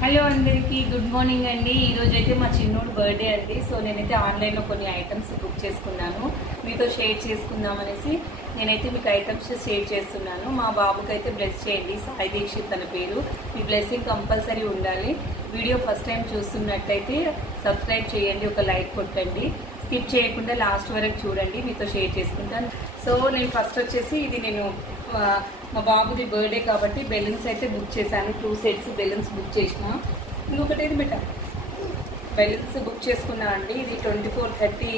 Hello అందరికీ good morning అండి. ఈరోజు అయితే మా చిన్నోడు బర్త్డే అండి. సో నేనైతే ఆన్లైన్లో కొన్ని ఐటమ్స్ బుక్ చేసుకున్నాను, మీతో షేర్ చేసుకుందాం అనేసి నేనైతే మీకు ఐటమ్స్ షేర్ చేస్తున్నాను. మా బాబుకి అయితే బ్లెస్ చేయండి, సాయి దీక్షిత్ తన పేరు. మీ బ్లెస్సింగ్ కంపల్సరీ ఉండాలి. వీడియో ఫస్ట్ టైం చూస్తున్నట్టయితే సబ్స్క్రైబ్ చేయండి, ఒక లైక్ కొట్టండి, స్కిప్ చేయకుండా లాస్ట్ వరకు చూడండి, మీతో షేర్ చేసుకుంటాను. సో నేను ఫస్ట్ వచ్చేసి ఇది నేను మా బాబుది బర్త్డే కాబట్టి బెలూన్స్ అయితే బుక్ చేశాను. 2 sets బెలూన్స్ బుక్ చేసిన. ఇంకొకటి ఏది బెటర్ బెలూన్స్ బుక్ చేసుకున్నా అండి. ఇది 24-30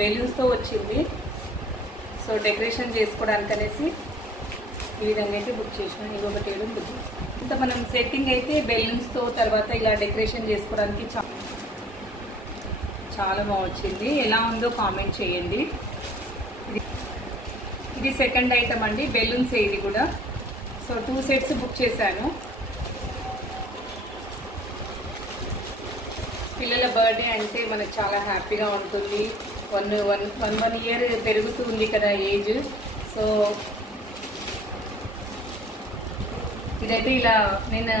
బెలూన్స్తో వచ్చింది. సో డెకరేషన్ చేసుకోవడానికి అనేసి ఈ విధంగా అయితే బుక్ చేసిన. ఇంకొకటి ఏదో బుక్ ఇంత మనం సెట్టింగ్ అయితే బెలూన్స్తో తర్వాత ఇలా డెకరేషన్ చేసుకోవడానికి చాలా బాగా వచ్చింది. ఎలా ఉందో కామెంట్ చేయండి. ఇది సెకండ్ ఐటమ్ అండి, బెలూన్స్. ఇది కూడా సో 2 sets బుక్ చేశాను. పిల్లల బర్త్డే అంటే మనకు చాలా హ్యాపీగా ఉంటుంది. వన్ ఇయర్ పెరుగుతుంది కదా ఏజ్. సో ఇదైతే ఇలా నేను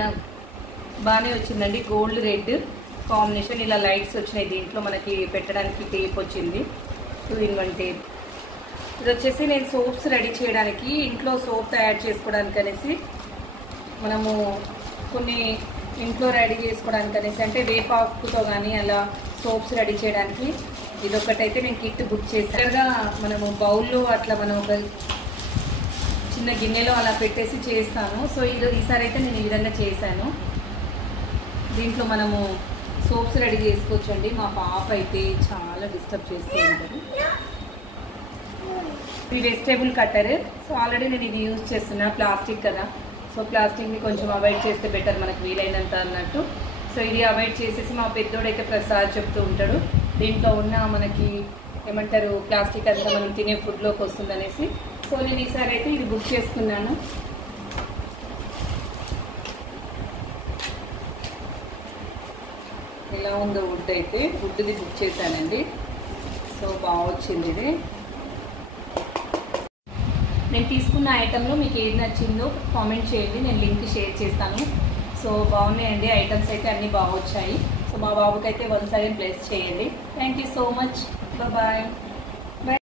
బాగానే వచ్చిందండి. గోల్డ్ రెడ్ కాంబినేషన్, ఇలా లైట్స్ వచ్చినాయి. దీంట్లో మనకి పెట్టడానికి టేప్ వచ్చింది, 2-in-1 టేప్. ఇది వచ్చేసి నేను సోప్స్ రెడీ చేయడానికి, ఇంట్లో సోప్ తయారు చేసుకోవడానికి అనేసి, మనము కొన్ని ఇంట్లో రెడీ చేసుకోవడానికి అనేసి, అంటే వేపాకుతో కానీ అలా సోప్స్ రెడీ చేయడానికి ఇదొకటైతే నేను కిట్ బుక్ చేశాను. మనము బౌల్లో అట్లా మనం ఒక చిన్న గిన్నెలో అలా పెట్టేసి చేస్తాను. సో ఈసారి అయితే నేను ఈ విధంగా చేశాను. దీంట్లో మనము సోప్స్ రెడీ చేసుకోవచ్చండి. మా పాప అయితే చాలా డిస్టర్బ్ చేస్తూ ఉంటారు. ఇది వెజిటేబుల్ కట్టర్. సో ఆల్రెడీ నేను ఇది యూజ్ చేస్తున్నా, ప్లాస్టిక్ కదా. సో ప్లాస్టిక్ని కొంచెం అవాయిడ్ చేస్తే బెటర్ మనకు వీలైనంత అన్నట్టు. సో ఇది అవాయిడ్ చేసేసి మా పెద్దోడైతే ప్రసాద్ చెప్తూ ఉంటాడు, దీంట్లో ఉన్న మనకి ఏమంటారు ప్లాస్టిక్ అంతా మనం తినే ఫుడ్లోకి వస్తుంది అనేసి. సో నేను ఈసారి అయితే ఇది బుక్ చేసుకున్నాను. ఎలా ఉందో వుడ్ అయితే, వుడ్ది బుక్ చేశానండి. సో బాగా వచ్చింది ఇది. నేను తీసుకున్న ఐటెంలో మీకు ఏది నచ్చిందో కామెంట్ చేయండి, నేను లింక్ షేర్ చేస్తాను. సో బాగున్నాయండి ఐటమ్స్ అయితే, అన్నీ బాగా వచ్చాయి. సో మా బాబుకి అయితే వన్స్ అగైన్ బ్లెస్ చేయండి. Thank you so much. Bye.